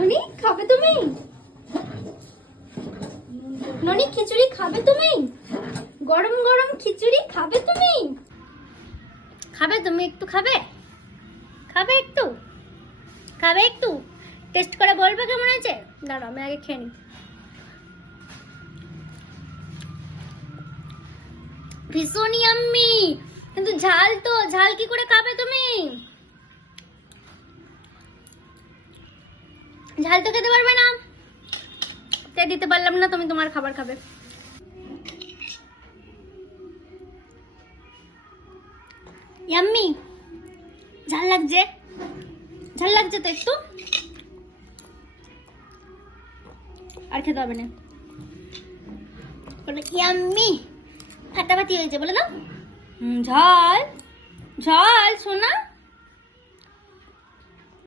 ননি খাবে তুমি? ননি খিচুড়ি খাবে তুমি? গরম গরম খিচুড়ি খাবে তুমি? খাবে তুমি? একটু খাবে? খাবে একটু? খাবে একটু? টেস্ট করে বলবে কেমন আছে? দাঁড়াও আমি আগে খেয়ে নিই। ভীষণ ইয়াম্মি, কিন্তু ঝাল তো, ঝাল কি করে খাবে তুমি? ঝাল তো খেতে পারবে না, তাই দিতে পারলাম না, তুমি তোমার খাবার খাবে। ইয়াম্মি, ঝাল লাগছে? ঝাল লাগছে তো একটু? আর খেতে হবে না। ইয়াম্মি, ফাটাফাটি হয়েছে বলে দাও। ঝাল ঝাল সোনা।